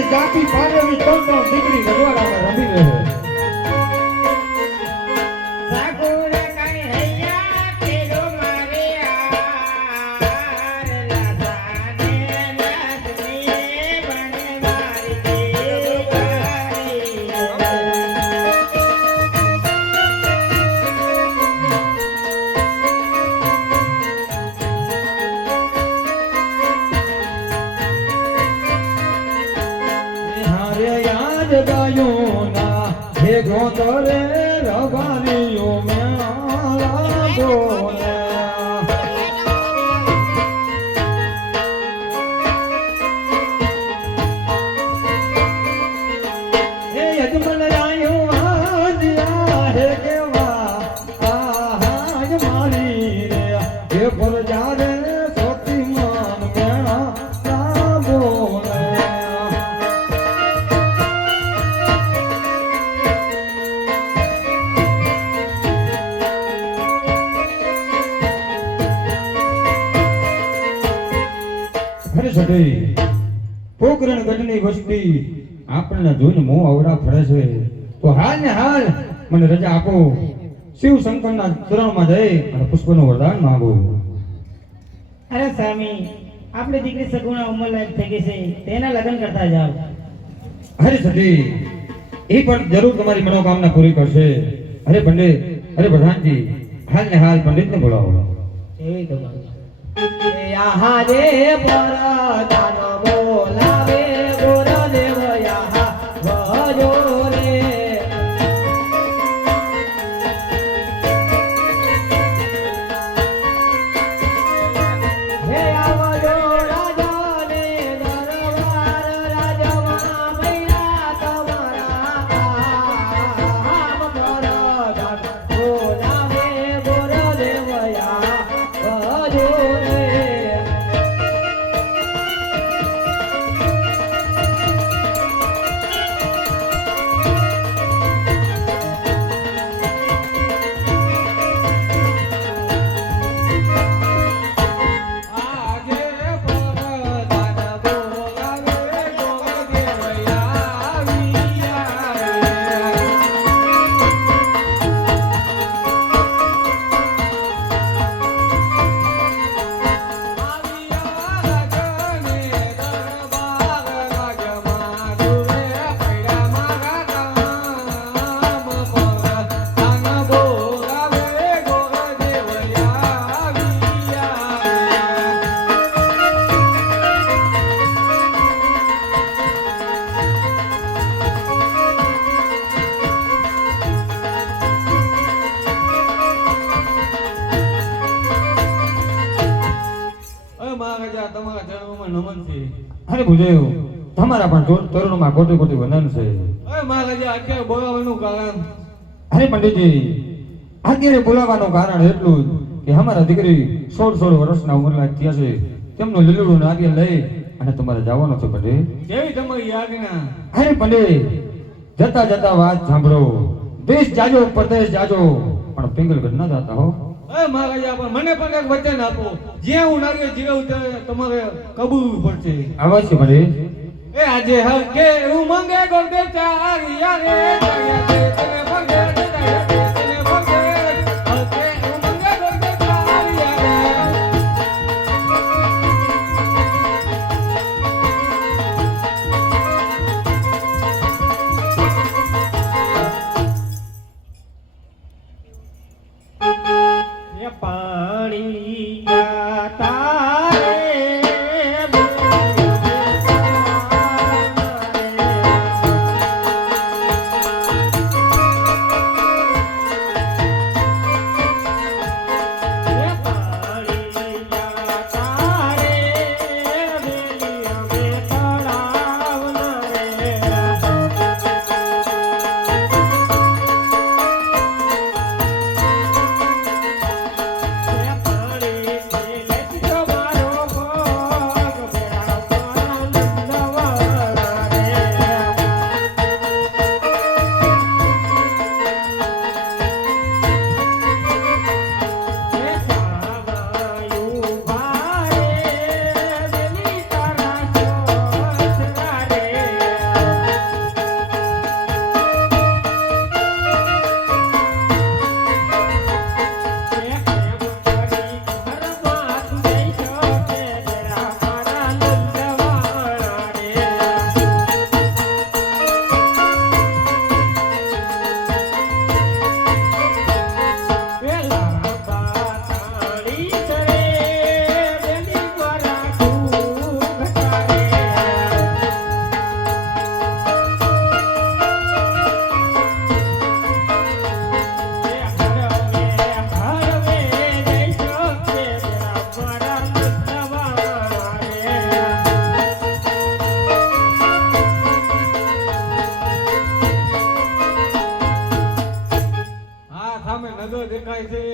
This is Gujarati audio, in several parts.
અને જાતિ પાડેલી ત્રણ દીકરી રજવાડામાં રમી રહે. ગોતરે રવાનીઓ મેળા બોલે હે યજમન આયો આજ્યા હે કેવા આહાજ મારી રે હે પર જારે સોતી મન મેળા બોલે પોકરણ ગઢની વસ્તી આપણને જોઈને મોં અવડા ફરે છે. તો હાલ ને હાલ મને રજા આપો. શિવ શંકરના ચરણમાં જઈ અને પુષ્પનું વરદાન માંગો. અરે સ્વામી, આપણી દીકરી સગુણા ઉંમરલાયક થઈ ગઈ છે, તેના લગ્ન કરતા જાઓ. અરે સતી, એ પણ જરૂર તમારી મનોકામના પૂરી કરશે. અરે પંડિત, અરે પ્રધાનજી, હાલ ને હાલ પંડિતને બોલાવો. એવી તો યાહા રે પરદાન બોલાવે ગુરુદેવ યાહા વજો રે હે આવજો રાજાને દરબાર રાજમાં મૈયા તમારા આમ પરદાન બોલાવે ગુરુદેવ યાહા વજો અરે ભુદેવ, તમારા પણ તરુણમાં કોટી કોટી વંદન છે. અરે મહારાજા, અત્યારે બોલાવવાનું કારણ? અરે પંડિતજી, અત્યારે બોલાવવાનું કારણ એટલું કે અમારા દીકરી 16 વર્ષના ઉંમરના થયા છે. તેમનું લીલુડું નાગિયા લઈ અને તમારે જવાનું છે પંડિત. કેવી તમારી આજ્ઞા? અરે પંડિત, જતા જતા વાત સાંભળો. દેશ જાજો, પરદેશ જાજો, પણ પિંગલગઢ ન જાતા હો. અરે મહારાજા, પણ મને પણ એક વચન આપો. જે હું નાગિયા જીરવું તમારે કબૂલવું પડશે. અવશ્ય પંડિત. એ આજે હકે ઉમંગે ગોળે ચારિયા રે ચારિયા રે તને ભગે ચારિયા રે તને ભગે હકે ઉમંગે ગોળે ચારિયા રે ये पानी जाता रे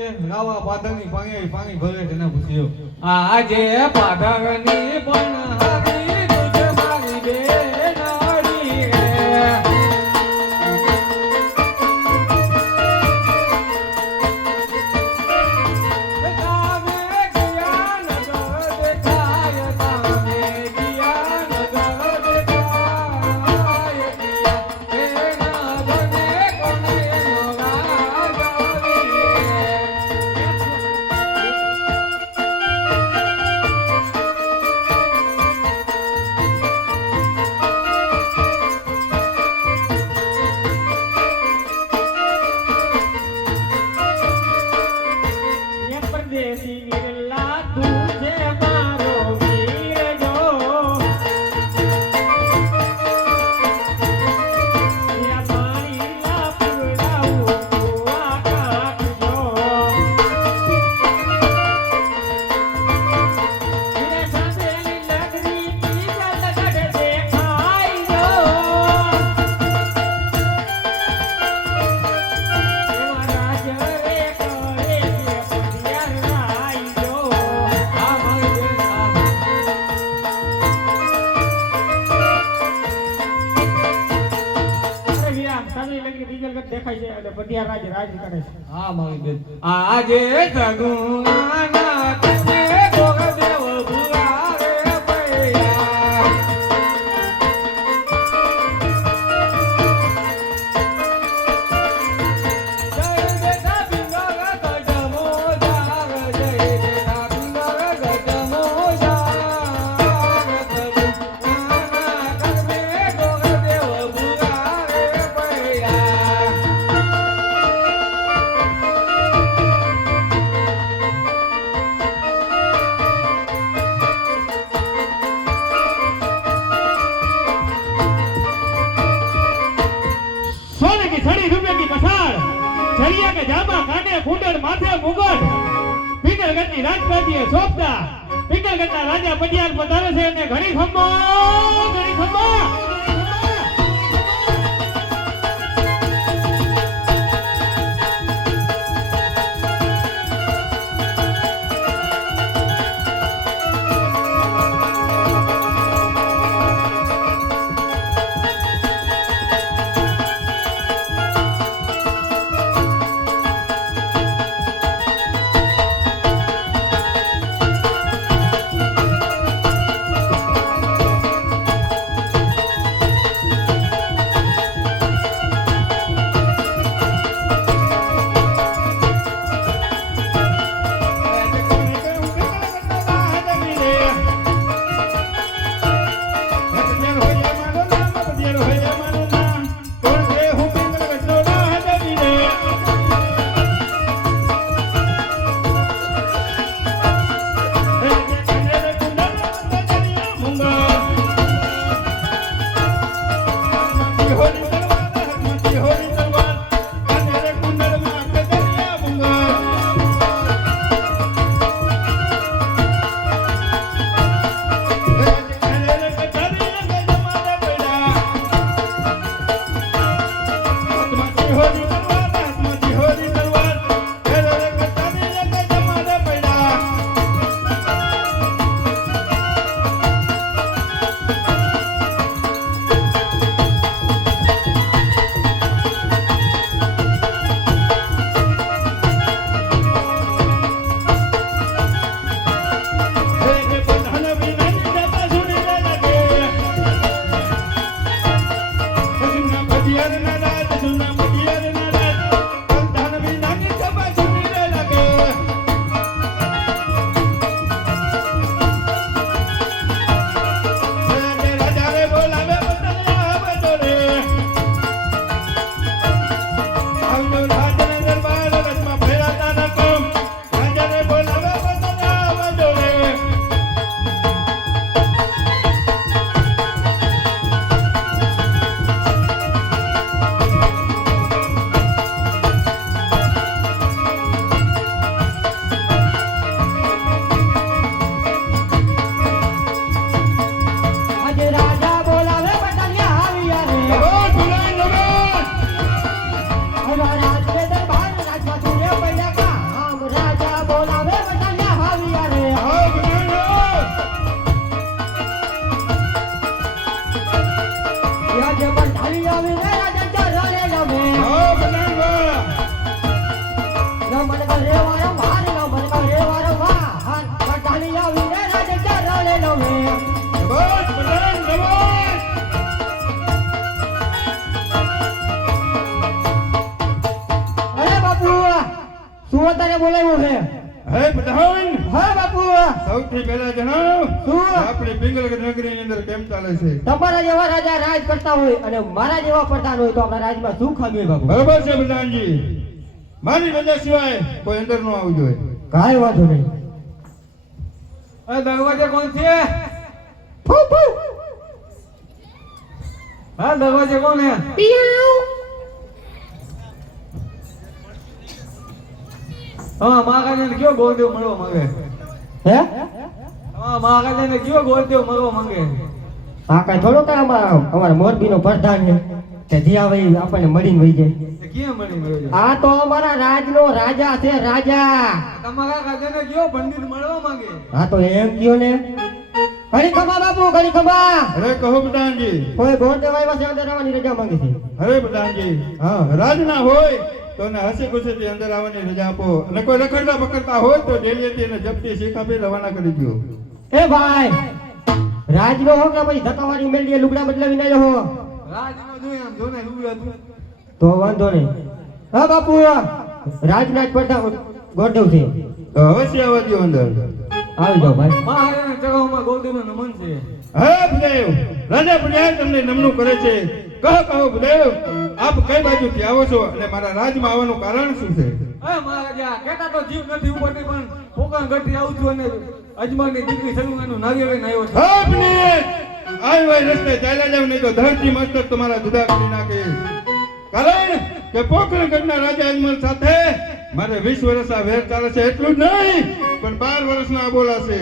ગાવા પાદરની પાણી ભરે તેના પૂછ્યો આજે પાદરની પણ હારી તુજ મારી બેનાડી રે ये परदेसी निरला तुझे मारो वीर जो या मारी ला पुराऊ कुआ काट जो मेरे साथे लगरी की लगड़ देखाई जो राज रे करे के पटियार राई जो અરે વીરા સામે લગી ડીઝલ ગત દેખાય છે એટલે પટિયાર રાજ રાજ કરે છે હા મારી બેન આજે સગુણાના કને ગોગદેવ ભુલાવે પૈયા જય બેટા પિંગળ ગજમો જાગ જય બેટા પિંગળ ગજમો જાગ સગુણાના કને ગોગદેવ ભુલાવે પૈયા सोने की छड़ी रुपए की मसाल छड़िया के जामा कांटे कुंडल माथे मुगट पिंगलगढ़ ની રાજપાટીએ સોપતા પિંગલગઢના રાજા પટિયાર પધારે છે અને ઘણી ખમ્મા રાજ્ય પર ઢાલી આવીને રાજા ચરણે નમે હા પ્રધાન વાહ નમન કરે વારંવાર નમન કરે વારંવાર ઢાલી આવીને રાજા ચરણે નમે બસ પ્રધાન નમસ્કાર અરે બાપુ શું તારે બોલાવ્યું છે હે પ્રધાન હા બાપુ સૌથી પહેલા જણાવ શું? આપણી પિંગલગઢ નગરીની અંદર કેમ ચાલે છે તમારા જેવા રાજા રાજ કરતા હોય અને મારા જેવા પ્રધાન હોય તો આપણા રાજમાં શું ખામી હોય બાપુ બરોબર છે પ્રધાનજી મારી રજા સિવાય કોઈ અંદર ન આવવું જોઈએ કાંઈ વાંધો નહીં આ દરવાજે કોણ છે ફૂ ફૂ હા દરવાજે કોણ હે હા મહારાજાને કયો ગોળદેવ મળવા માંગે હે હા મહારાજાને કયો ગોળદેવ મળવા માંગે આ કાંઈ થોડો કાંઈ અમારા મોરબીનો પ્રધાન છે કે જે આવે ઈ આપણને મળીને વહી જાય એ ક્યાં મળી મળ્યો છે આ તો અમારા રાજનો રાજા છે રાજા તમારા રાજાને કયો પંડિત મળવા માંગે હા તો એમ કયો ને ઘડી ખમા બાપુ ઘડી ખમા અરે કહો પ્રધાનજી કોઈ ગોળ દેવાય છે અંદર આવવાની રજા માંગે છે અરે પ્રધાનજી હા રાજના હોય તો એને હસી ખુશીથી અંદર આવવાની રજા આપો અને કોઈ રખડતા પકડતા હોય તો ડેલીએથી એને જપ્તી શીખ આપી રવાના કરી દો એ ભાઈ રાજનો હો કે પછી ધક્કાવાળી મેળીએ લુગડા બદલાવીને આવ્યો હો રાજનો જોઈ આમ જોને એવું હતું તો વાંધો નહીં હા બાપુ રાજના જ પ્રધાન ગોળદેવ છે તો અવશ્ય આવવા દો અંદર આવી જાઓ ભાઈ મહારાજાના ચગાવમાં ગોળદેવનું નમન છે હે ભદેવ રાજા પ્રજા તમને નમનું કરે છે કહો ભદેવ આપ કઈ બાજુથી આવો છો અને મારા રાજમાં આવવાનું કારણ શું છે હા મહારાજા કેતા તો જીવ નથી ઉપરથી પણ પોકાણ ગઢથી આવું છું અને અજમાની દીકરી સલુનાનું નારિયેળ લઈને આવ્યો છું હા ભદેવ આવી વાય રસ્તે ચાલ્યા જાવ નહીં તો ધરતી મસ્તક તમારા જુદા કરી નાખે કારણ કે પોખરણગઢના રાજા અજમલ સાથે મારે 20 વર્ષના વેર ચાલે છે એટલું જ નહીં પણ 12 વર્ષના બોલાશે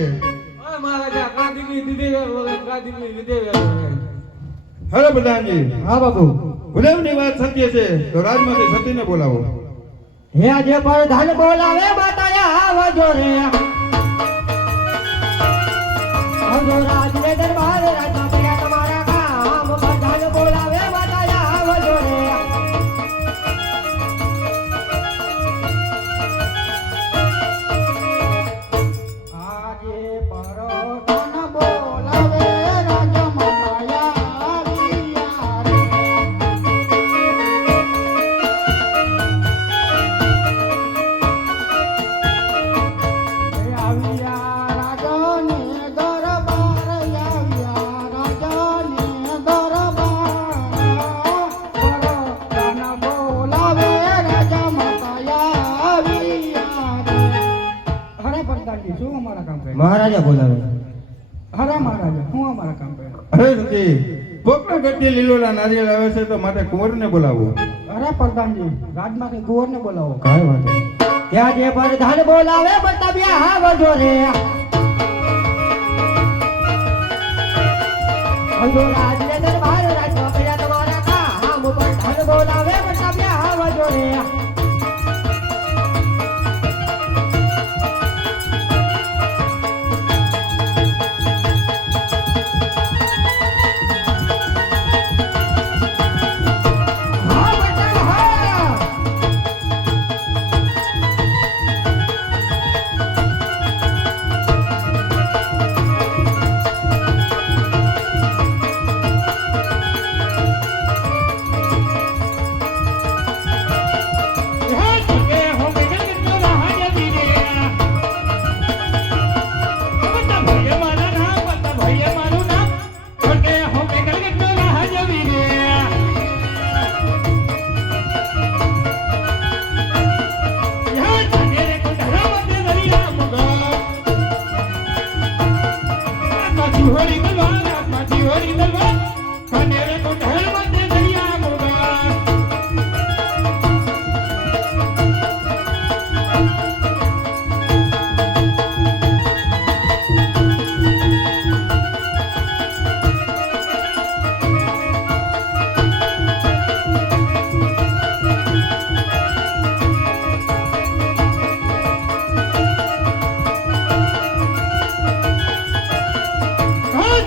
હા મહારાજા કા દીકરી દીધી વગર કા દીકરી લીધે વગર હરે પ્રધાનજી હા બાપુ ભદેવની વાત સત્ય છે તો રાજમાંથી સતીને બોલાવો હે આજે પ્રધાન બોલાવે બતાયા આવજો રે આવજો રાજને દરબાર રાજા પડ્યા તમારા કામ પ્રધાન બોલાવે બતાયા આવજો રે આજે પ્રધાન બોલાવે રાજા મમાયા આવ્યા રે આવ્યા રાજાને દરબાર આવ્યા રાજાને દરબાર પ્રધાન બોલાવે રાજા મતાયા આવ્યા હરે પ્રધાનજી શું અમારા કામ કરે મહારાજા બોલાવે હરે મહારાજા શું અમારા કામ કરે અરે સતી પોખરણગઢથી લીલોના નારિયેળ આવે છે તો માટે કુંવરને બોલાવો હરે પ્રધાનજી રાજમાંથી કુંવરને બોલાવો કાંઈ વાંધો નહીં. ત્યાં જે પ્રધાન બોલાવે બતાવ્યા આવજો રે આવજો રાજને દરબાર રાજમાં પડ્યા તમારા કામ પ્રધાન બોલાવે બતાવ્યા આવજો રે હા પ્રધાન હા હોરી દલવાર આત્માથી હોરી દલવાર કનેરે કુંઢળ મધ્ય દરિયા મુગા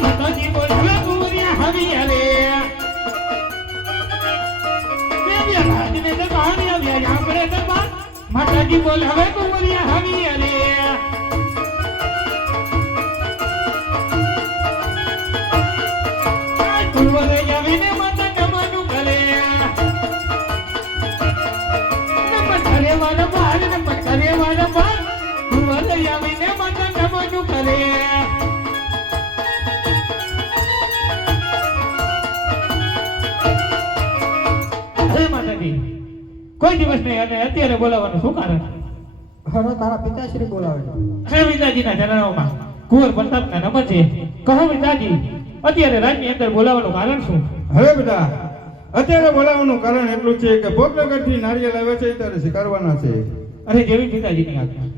માતાજી બોલાવે કુંવરિયા હવી આવે ને દરબાર આવ્યા આપણે દરબાર માતાજી બોલ હવે કુંવરિયા આવી અરે કુંવરિયા આવીને માતા કમાનું કરે નમન કરે વાળા બાર નમન કરે વાળા બાર કુંવરિયા આવીને માતા કમાનું કરે હે માતાજી કોઈ દિવસ નહીં અને અત્યારે બોલાવવાનું શું કારણ હરા તારા પિતાશ્રી બોલાવે છે હે પિતાજીના જનાવવામાં કુંવર પ્રતાપના નમન છે કહો પિતાજી અત્યારે રાજની અંદર બોલાવવાનું કારણ શું હવે બેટા અત્યારે બોલાવવાનું કારણ એટલું છે કે ભોગનગરથી નારિયેળ આવ્યા છે ત્યારે સ્વીકારવાના છે. અરે જેવી પિતાજીની આજ્ઞા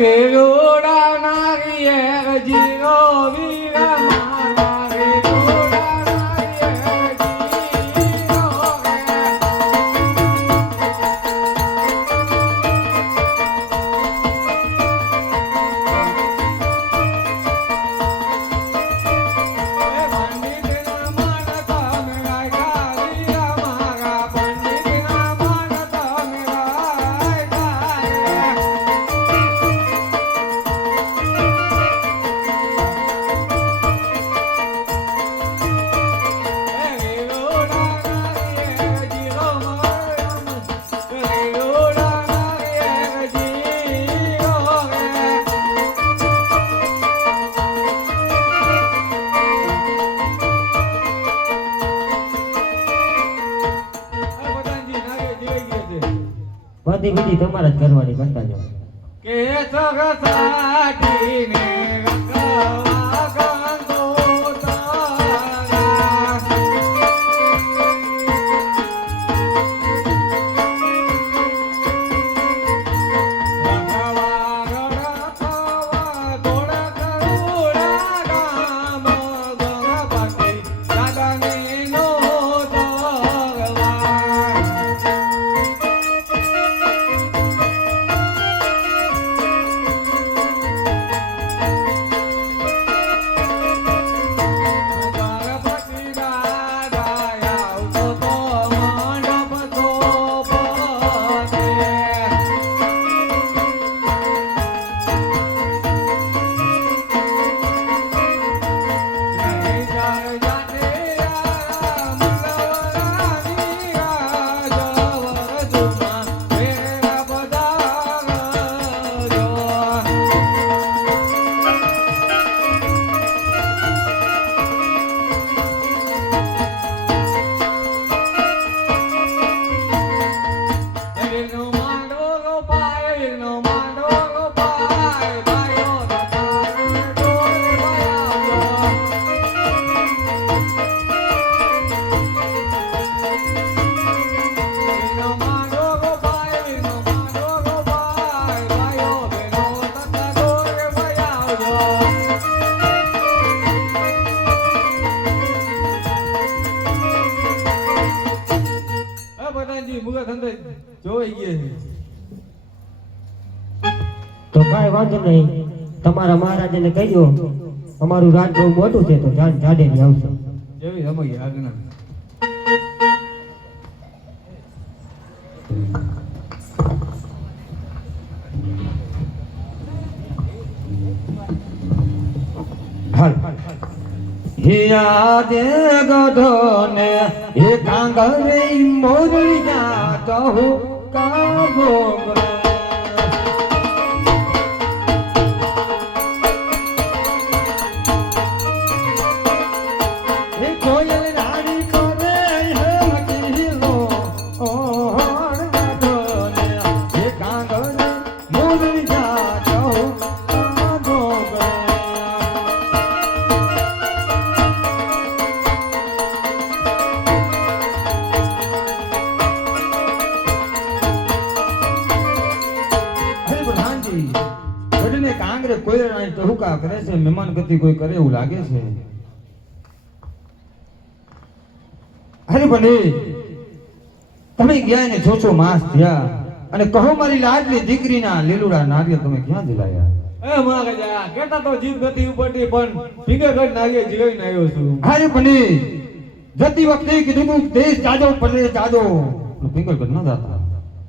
હે રોડા નારિયે જીરો વીરા મારા રે રોડા નારિયે જીરો હે પંડિતના માનતા મેરા ગાલિયા મારા પંડિતના માનતા મેરા ગાલિયા બધી વિધિ તમારે જ કરવાની કરતા જાઓ કે સગસાટીને રખવા ગંગો તારા રખવા રખવા થોડા કરોડા ગામ ગણપતિ દાદાને નો દરવા ગણપતિ દાદા આવતો તો મંડપ શોભતે. નહીં જાય જાતે આ મંગળવારની રાજવર જુમા મેરા પધારજો. વીરનો માંડવો ગોપાય, વીરનો માંડવો ગોપાય, ભાઈઓ દાતાર ડોરે ભયાવજો. વીરનો માંડવો ગોપાય, વીરનો માંડવો ગોપાય, ભાઈઓ બહેનો દાતાર ડોરે ભયાવજો. આ બધાજી મુગા ધંધે જોઈ ગયા છે. તો કાંઈ વાંધો નહીં તમારા મહારાજાને કહી દો અમારું રાજ બહુ મોટું છે તો જાન જાડે ની આવશે જેવી સમય આજ્ઞા. હાલ હિયા દે ગધોને એ કાંગરે મોરલી જાતો હું કાગો એ કોયલ રાણી કરે હે મકીલો ઓહણ ગધોને એ કાંગરે મોરલી જાતો હું કાગો પ્રધાનજી કાંગરે કોઈ રાણી ટહુકા કરે છે મહેમાન ગતિ કોઈ કરે એવું લાગે છે. અરે ભલે તમે ગયા ને 6 માસ થયા અને કહો મારી લાડલી દીકરીના લીલુડા નારિયેળ તમે ક્યાં દિલાયા? એ મહારાજા કેતા તો જીત ગતિ ઉપરથી પણ ફિંગરગઢ નાગીએ જીવીને આવ્યો છું. હારે પંડિત જતી વખતે કીધું તું દેશ જાજો પરદેશ જાજો પિંગલગઢ ન જાતા.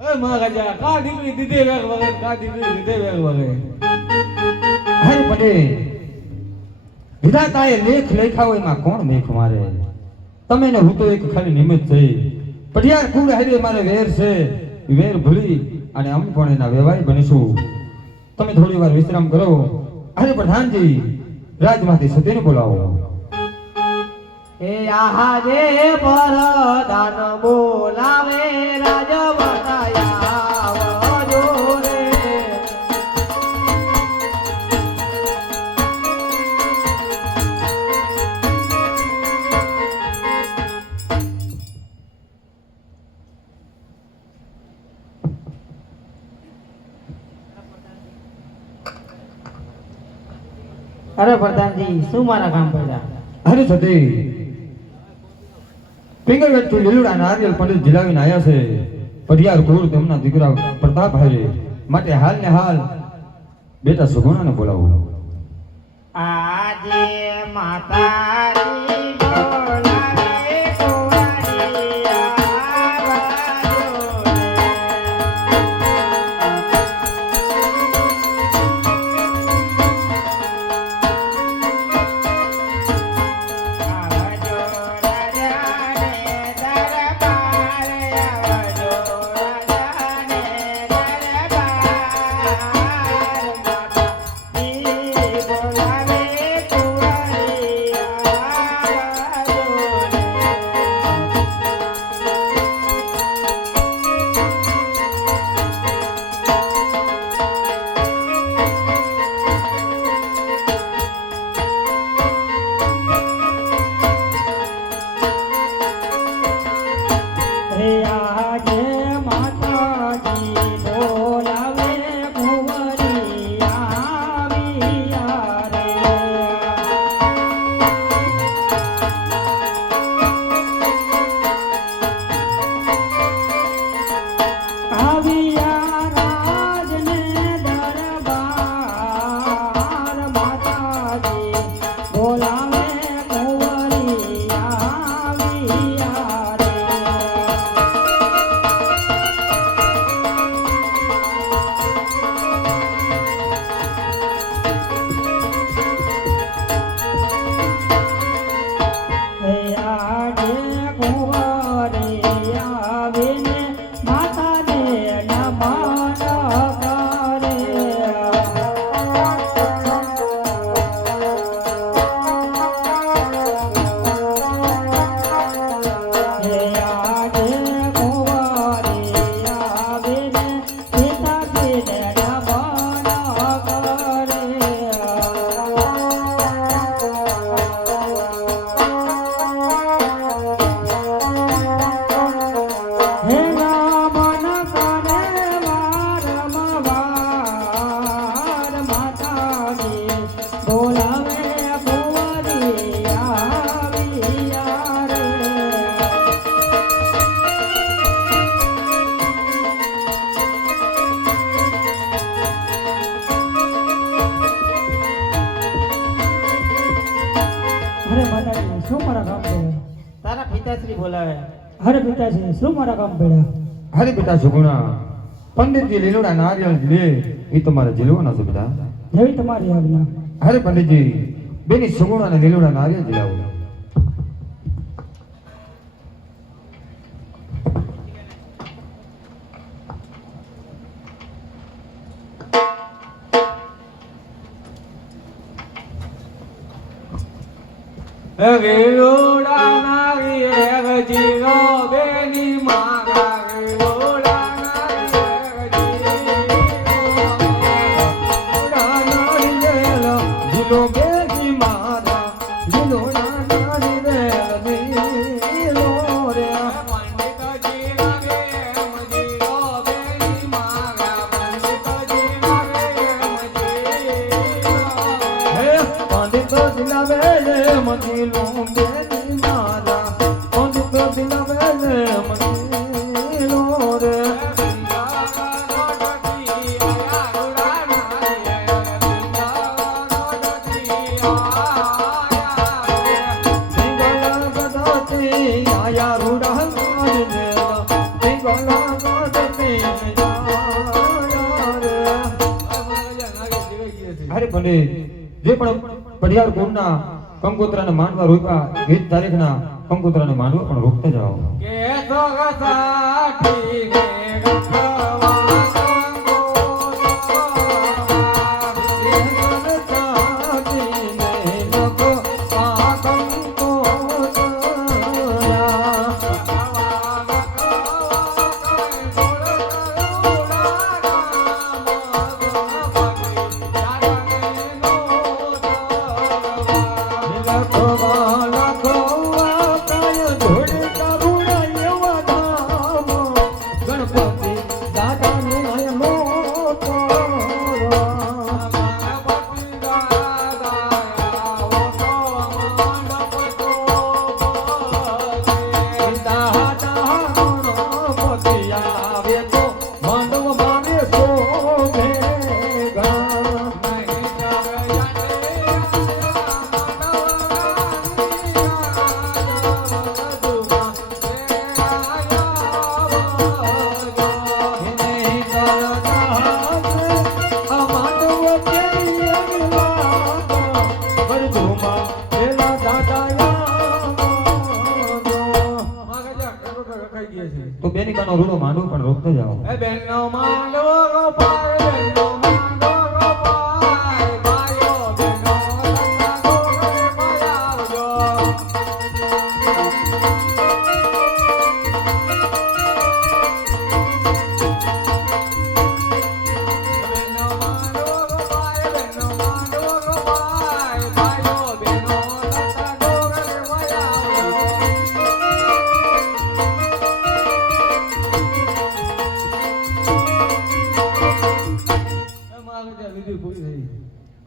એ મહારાજા કા દીકરી દીધે વેગ વગર કા દીકરી દીધે વેગ વગર. હારે પંડિત વિધાતાએ લેખ લખ્યા હોય એમાં કોણ મેખ મારે? તમે ને હું તો એક ખાલી નિમિત્ત થઈ. પઢિયાર કુળ હારે મારે વેર છે, વેર ભૂલી અને અમે પણ એના વ્યવહારી બનીશું. તમે થોડી વાર વિશ્રામ કરો. અરે પ્રધાનજી રાજમાંથી સતીને બોલાવો. એ આહા જે પરદાન બોલાવે રાજવતાયા જોરે. અરે પ્રધાનજી શું મારા કામ પડ્યા? અરે સતી પિંગલગઢ થી લીલુડા નારિયેળ પંડિત જીલાવીને આવ્યા છે. પઢિયાર કુળ તેમના દીકરા પ્રતાપ હારે માટે હાલ ને હાલ બેટા સુગુણાને બોલાવો. આજે માતાજી બોલાવે કુંવરિયા આવજો રાજાને દરબારે આવજો રાજાને તારા પિતાશ્રી બોલાવે. અરે પિતાજી શું મારા કામ પડ્યા? અરે બેટા સુગુણા પંડિતજી લીલુડા નારિયેળ લે એ તમારે જીલવાના છે બેટા. જેવી તમારી આજ્ઞા. અરે પંડિતજી બેની સુગુણાને લીલુડા નારિયેળ જીલાવો. રેલોડા નાગીએ જીરો બેની મારા રેલોડા નાગીએ જીરો બેની મારા લીલોડા નાગીએ રે પંડિતજી નાગે જીરો બેની મારા પંડિતજી નાગે હે પંડિતજી નાગે મજીલો બેની મારા પંડિતજી નાગે મજીલો રે રૂડા પિંગલા ગોદતે જાયા રે અરે પંડિત જે પણ પડિયાર કુળના કંકોત્રાને માંડવા રોપ્યા એ જ તારીખના કંકોત્રાને માંડવા પણ રોકતા જાઓ કે તો સાઠી ને ગખવા તો બેનિકાનો રૂડો માંડવો પણ રોકતા જાઓ એ બેનનો માંડવો ગોપાય બેનનો માંડવો ગોપાય ભાઈઓ બેનો સત્તા ગોગરે પાયાવજો બેનનો માંડવો ગોપાય બેનનો માંડવો ગોપાય ભાઈઓ બેનો સત્તા ગોગરે પાયાવજો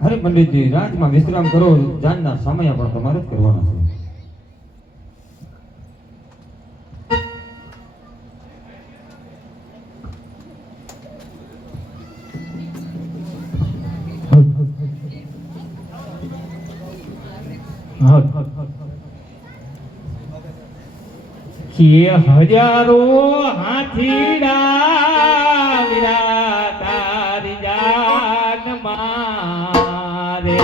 અરે પંડિતજી રાજમાં વિશ્રામ કરો જાનના સમય પણ તમારે જ કરવાના છે કે હજારો હાથીડા વિરા તારી જાન મારે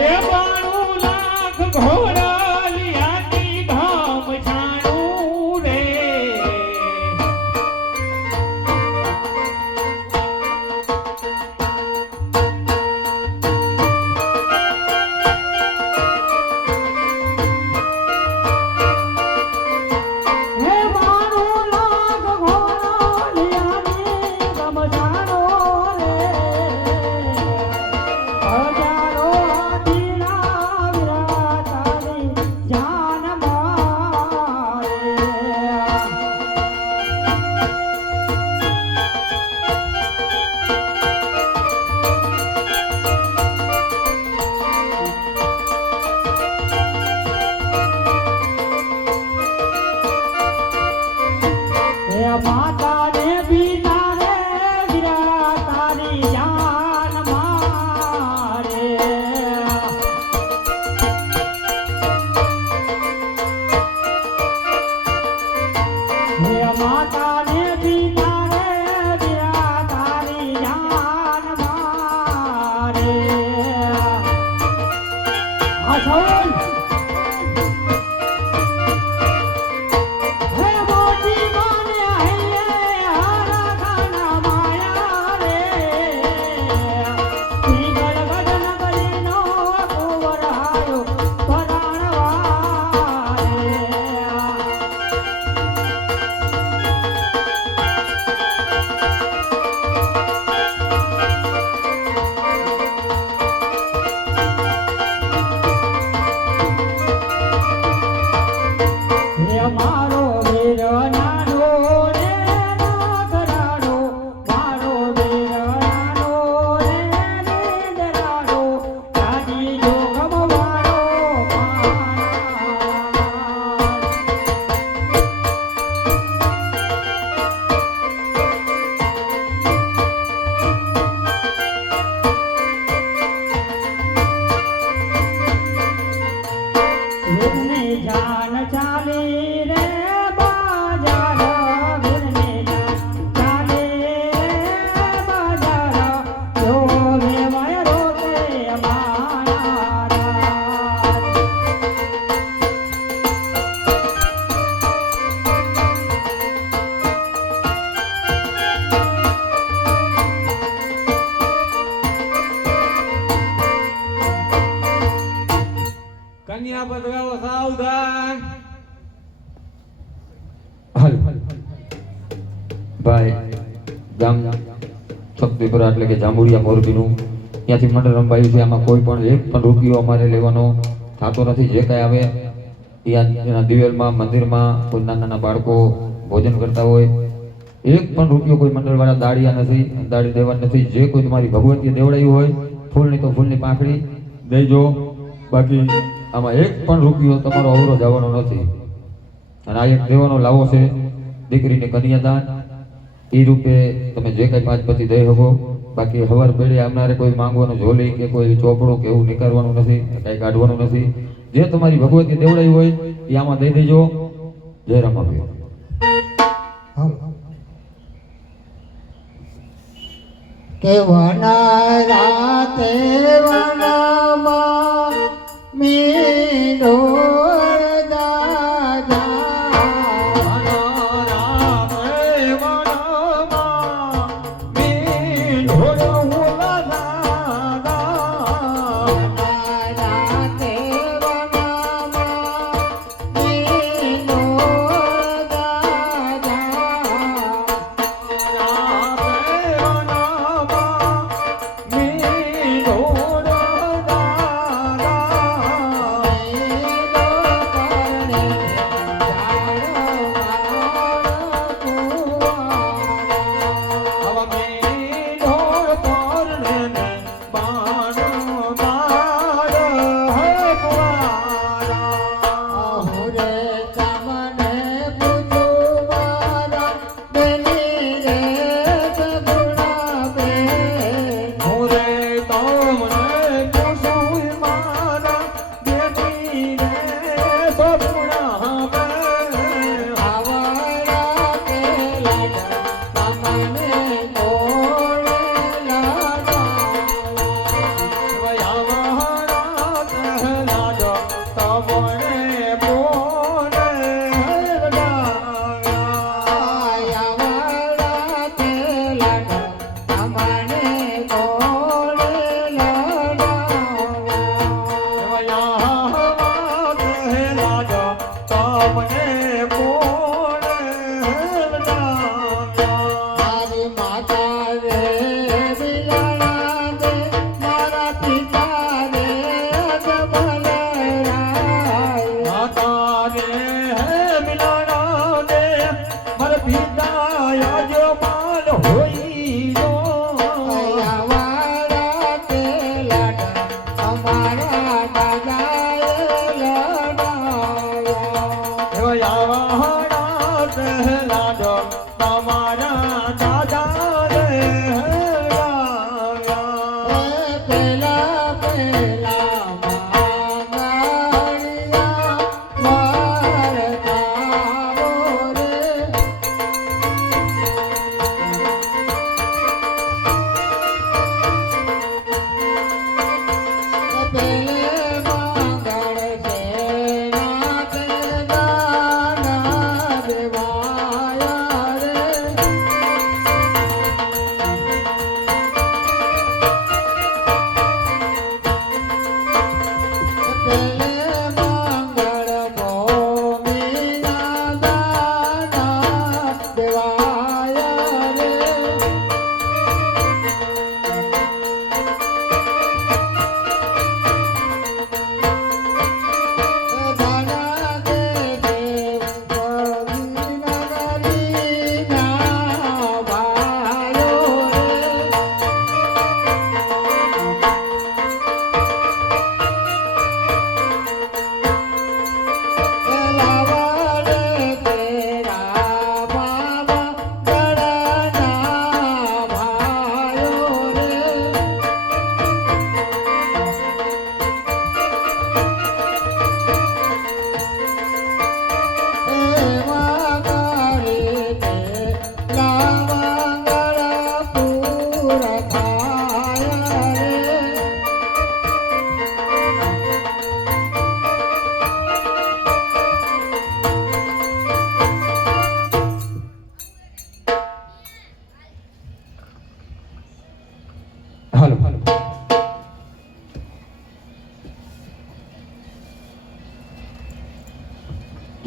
એ 92 લાખ ઘોડા લિયાની ધામ છાણું રે માતા ને પિતા રે વિરા તારી જાન મારે હે માતા ને પિતા રે વિરા તારી જાન મારે આ સૌ ઘોડિયા બદલાવો સાવધાન. હાલ ભાઈ ગામ શક્તિપુરા એટલે કે જાંબુડિયા મોરબીનું ત્યાંથી મંડળ રંભાયું છે. આમાં કોઈ પણ એક પણ રૂપિયો અમારે લેવાનો થતો નથી. જે કાંઈ આવે એના દિવેલમાં મંદિરમાં કોઈ નાના નાના બાળકો ભોજન કરતા હોય, એક પણ રૂપિયો કોઈ મંડળવાળા દાળિયા નથી, દાળી દેવા નથી. જે કોઈ તમારી ભગવતીએ દેવડાયું હોય ફૂલની તો ફૂલની પાંખડી દેજો. બાકી આમાં એક પણ રૂપિયો તમારો અવરો જવાનો નથી. અને આ એક દેવાનો લાવો છે દીકરીને કન્યાદાન. એ રૂપે તમે જે કાંઈ પાંચ પતિ દઈ શકો. બાકી હવાર પેઢે આવનારે કોઈ માંગવાનું ઝોલી કે કોઈ ચોપડું કે એવું નીકાળવાનું નથી, કાંઈ કાઢવાનું નથી. જે તમારી ભગવતી દેવડાવી હોય એ આમાં દઈ દેજો. જય રામાભી. કે વના રાતે વનમાં મીંડો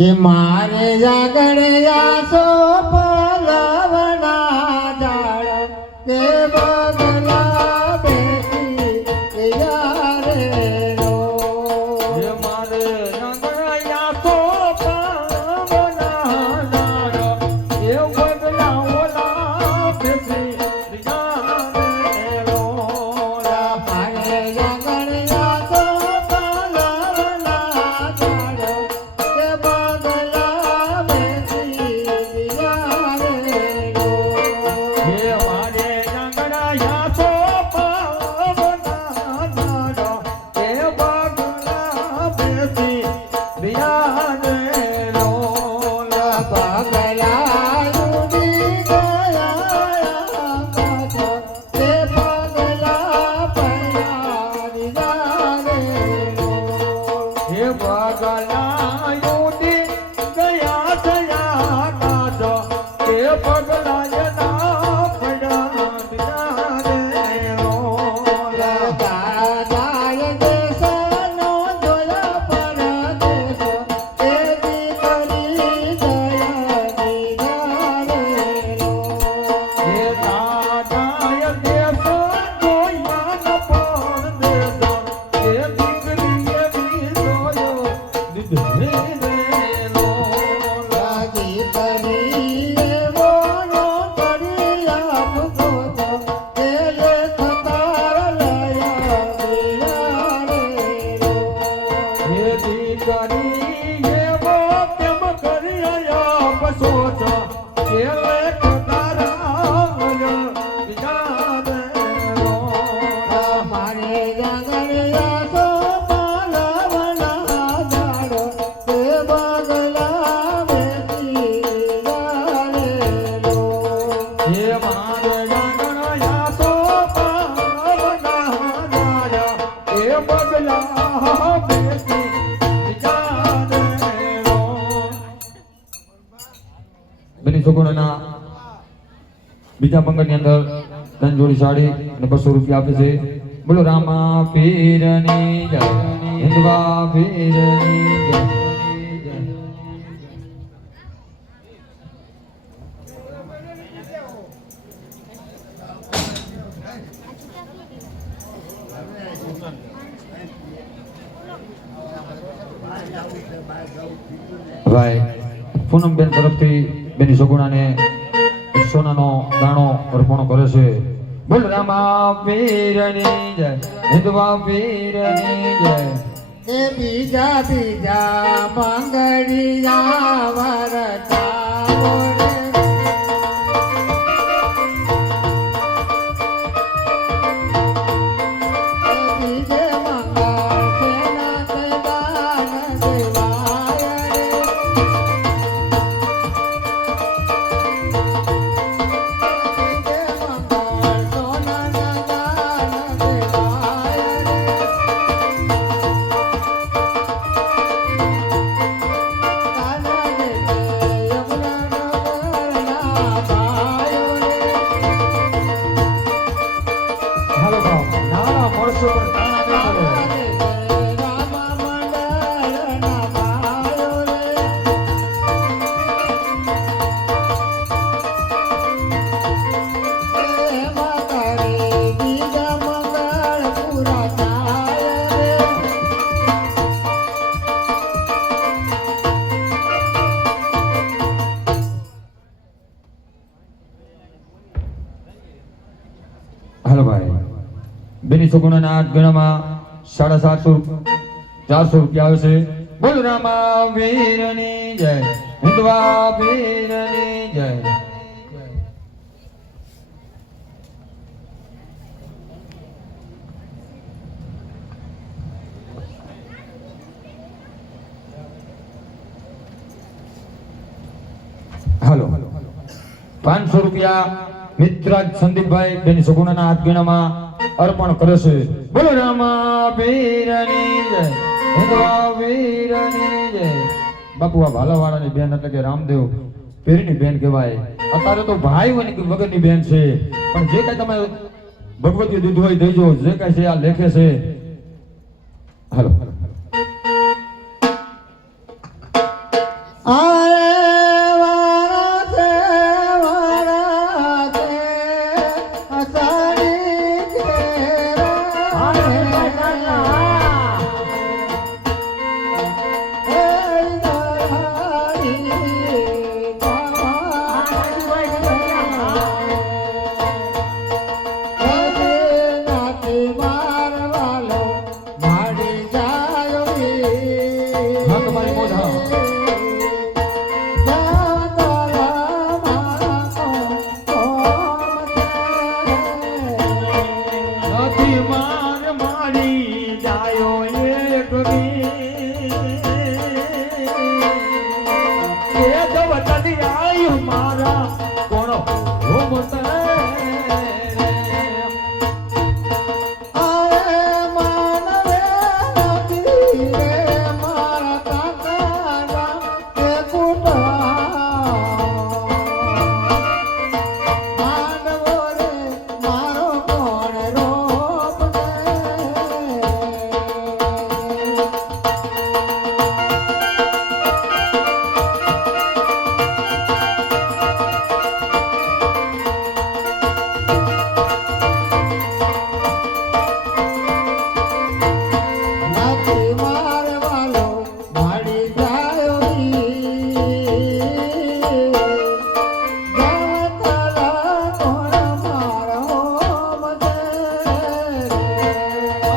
કે મારે જાગણ્યા પલવના જાળ કે બગલા બેટી યારે રો હે મારે નાગણ્યા તો પાવના નાળ એ બગલા ઓલા બેસી યારે રો મારે જાગણ્યા પલવના જાળ કે બગલા બેટી યારે રો હે મારે નાગણ્યા તો પાવના નાળ એ બગલા બેસી યારે રો પગલા ડૂબી ગયા પાછો તે પગલા પડ્યા રે હે પગલા યુડી ગયા થયા કાચો કે પગલા એના પડ્યા રે રોલા દાદાય દેશનો જોયા પરદેશ તે દીકરી જયા દીધા રે હે દાદાય દેશ જોયા ન પરદેશ કે દીકરી એવી જોયો દીધે રે રોલા દીકરી બોલો કરી આપતો તો તે લેખતાર લયા દિયા રે હે દીકરી એવો કેમ કરી આયા પસો છો કે લેખ તારા બીજા રે રોલા મારે જાગણ્યા તો પાલવના જાડો તે બગલા બેટી યારે લો હે મારે જાગણ્યા તો પાવના નાળા એ બગલા બેસી બીજા રે રોલા બની છોકરાના બીજા મંગળની અંદર ત્રણ જોડી સાડી અને 200 રૂપિયા આપે છે. બોલો રામા પીરની જય, હિન્દવા પીરની જય. ભાઈ પૂનમબેન તરફથી બેની સગુણાને સોનાનો દાણો અર્પણ કરે છે. બોલ રામા પીરની જય, હિન્દવા પીરની જય. એ બીજા બીજા મંગળિયા વરતાવો રે એ બીજે મંગળ સેના તે દાન દેવાય રે બીજે મંગળ સોનાના દાન દેવાય રે હાલો ભાવ નાના મળશો પણ તાણા નહીં મળે. હાલો ભાઈ બેની સગુણાના આઠ ગણામાં 750 400 રૂપિયા આવે છે. બોલ રામા વીરની જય, હિન્દવા વીરની જય. હાલો 500 રૂપિયા મિત્રાજ સંદીપભાઈ બેની સગુણાના હાથ ગણામાં અર્પણ કરે છે. બોલો રામા પીરની જય, હિન્દવા વીરની જય. બાપુ આ ભાલાવાળાની બેન એટલે કે રામદેવ પીરની બેન કહેવાય. અત્યારે તો ભાઈ વગરની બેન છે, પણ જે કાંઈ તમે ભગવતીએ દીધું હોય દેજો. જે કાંઈ છે આ લેખે છે. હાલો હા તમારી મોજ હા નથી માર મારી જાયો એક એ દવતની આયુ મારા કોણ હોમતે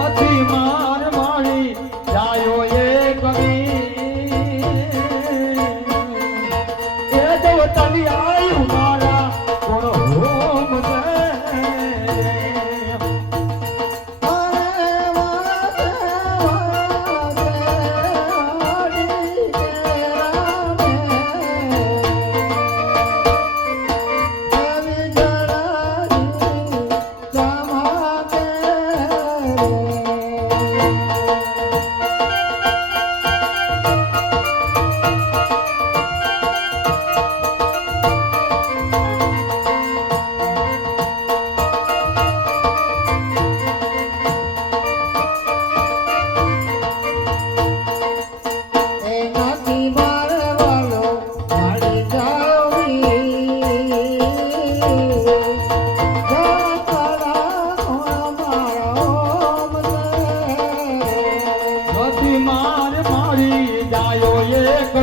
નથી માર મારી જાયો એક એ દવતની આયુ મારા કોણ હોમતે નથી માર મારી જાયો એક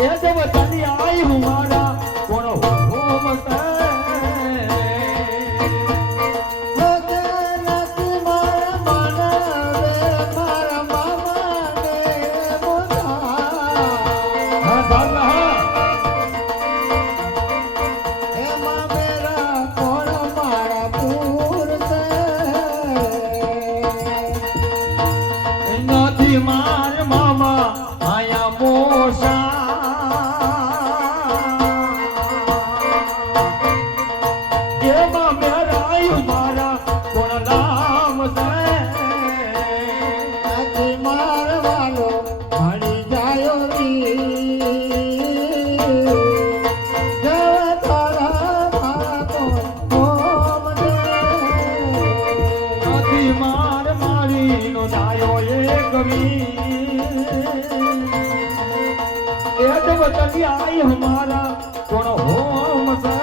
એ દવતની આયુ મારા કોણ હોમતે હા સાલા હા નથી માર મામા આયા મોસા એમાં મેરાયું મારા કોણ નામ છે નથી માર મારી નો જાયો એક એ દવતની આયુ મારા કોણ હોમતે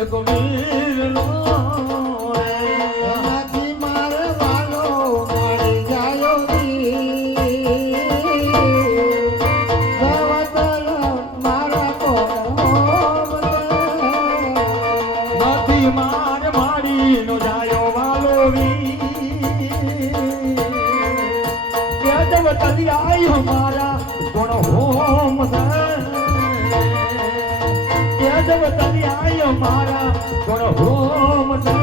એક વીરનો નથી માર મારી નો જાયો વાલો એ દવતની આયુ મારા કોણ હોમતે એ દવતની આયુ મારા કોણ હોમતે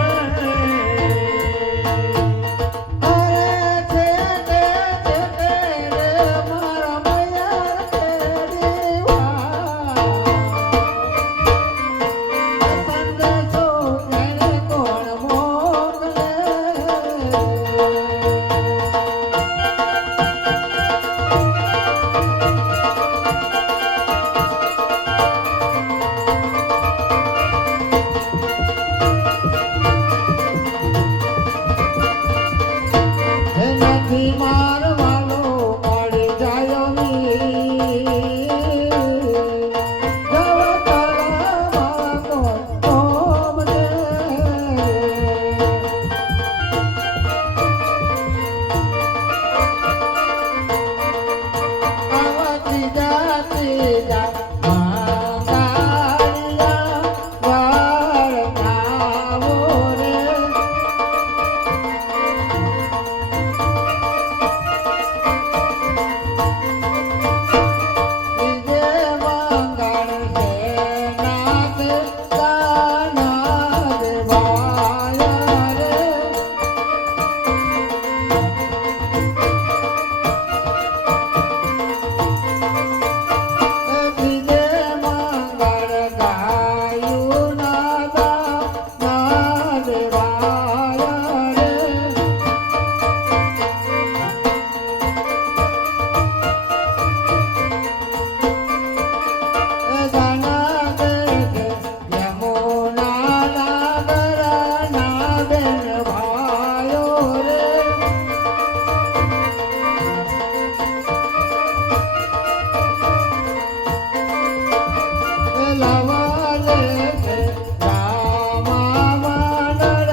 રામા વાનર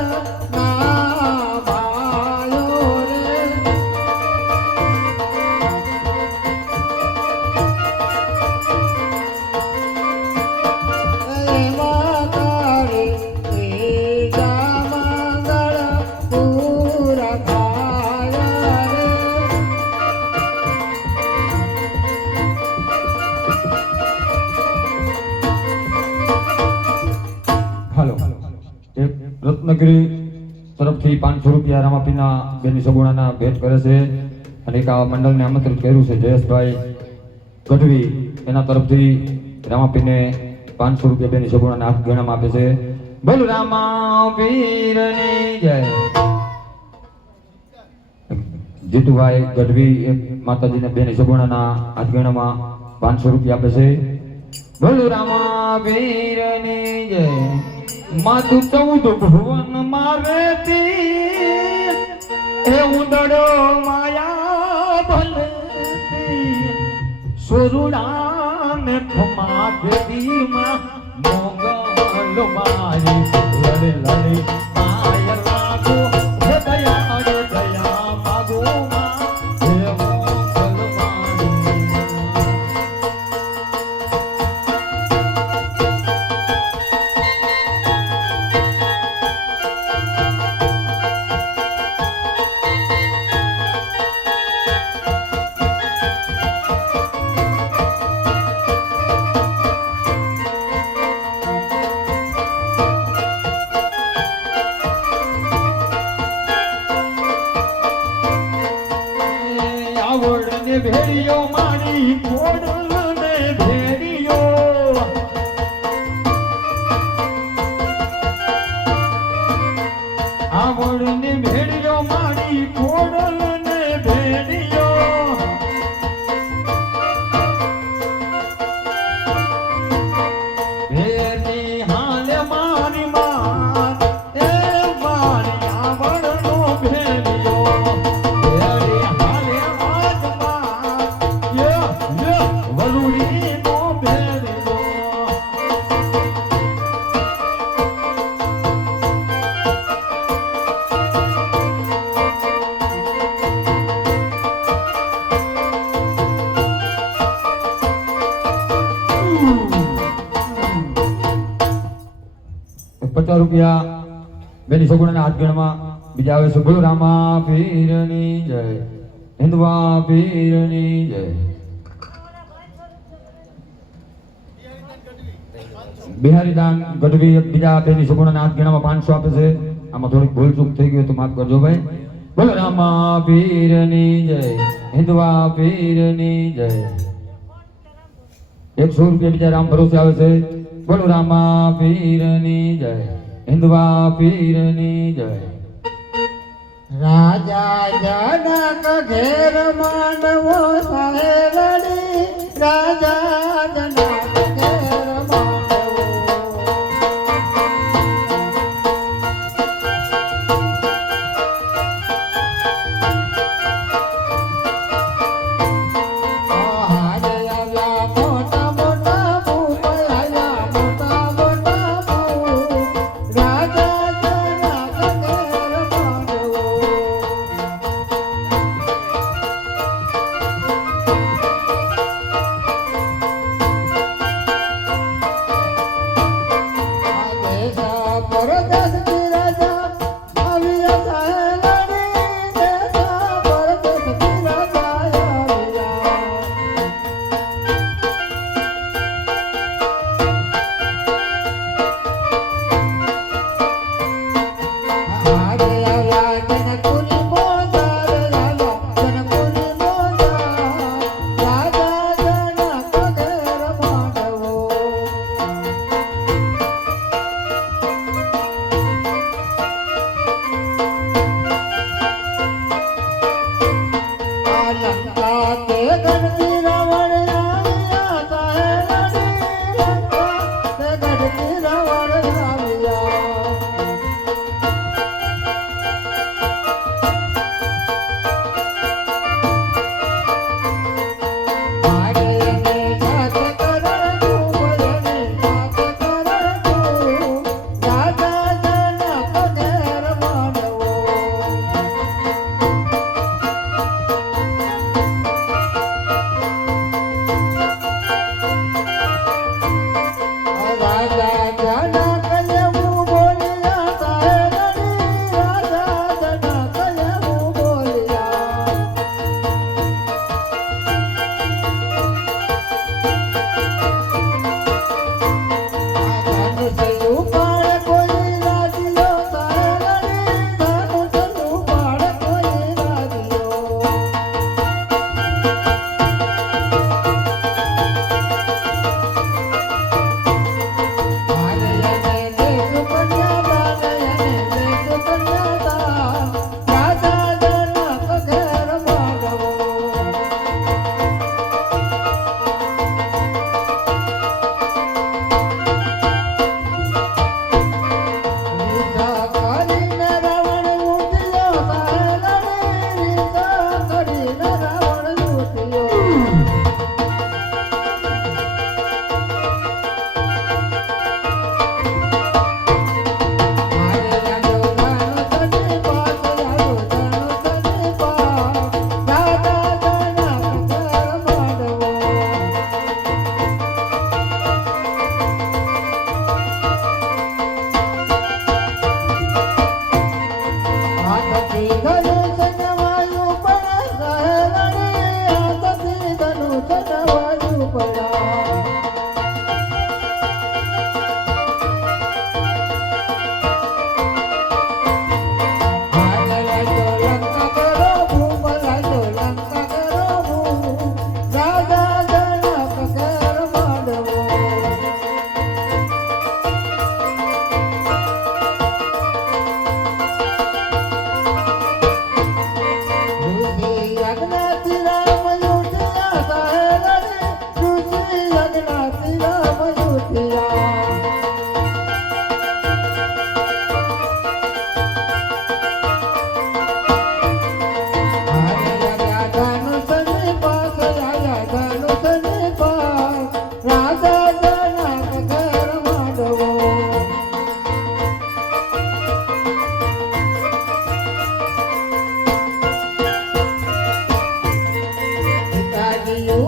ના ભાયો રે એમાં તારે ત્રીજા મંગળ પૂરા થાય રે હાલો એક રત્નગીરી તરફથી 500 રૂપિયા રામાપીના બેની સગુણાના ભેટ કરે છે અને એક આ મંડળને આમંત્રિત કર્યું છે જયેશભાઈ ગઢવી એના તરફથી રામાપીને 500 રૂપિયા બેની સગુણાના હાથ ગણામાં આપે છે. બોલ રામાપીરની જય. જીતુભાઈ ગઢવી એક માતાજીને બેની સગુણાના હાથ ગણામાં 500 રૂપિયા આપે છે. બોલો રામાપીરની જય. માતું 14 ભુવન મારેતી એ ઉંદડો માયા ભલતી સોરુડાને ખમા દેવીમાં મોગલ મારી લડે લડે માય લાગો દયા દયા માગો માં હે મોગલ મારી. આવડને ભેડિયો મારી ખોડલને ભેડિયો આવડને ભેડિયો મારી ખોડલને ભેડિયો ભેરની હાલે મારી માં એ મારી આવડનો ભેડિયો ભેરી હાલે વરુડીનો ભેડિયો. ₹50 રૂપિયા બેની સગુણાના હાથ ગણમાં બીજા આવે છે. બોલો રામાપીરની જય. હિન્દવા પીરની જય. બિહારી દાન ગઢવી એક બીજા બેની સગુણાના હાથ ગણામાં 500 આપે છે. આમાં થોડીક ભૂલચૂક થઈ ગઈ તો માફ કરજો ભાઈ. બોલો રામાપીરની જય. હિન્દવા પીરની જય. 100 રૂપિયા બીજા રામ ભરોસે આવે છે. બોલો રામાપીરની જય. હિન્દવા પીરની જય. રાજા જનક ઘેર માનવો સહેલડી રાજા જનક ઘેર માનવો હારે આવ્યા મોટા મોટા ભૂપ આવ્યા મોટા મોટા ભૂપ રાજા જનક ઘેર માનવો આદેશ પરદા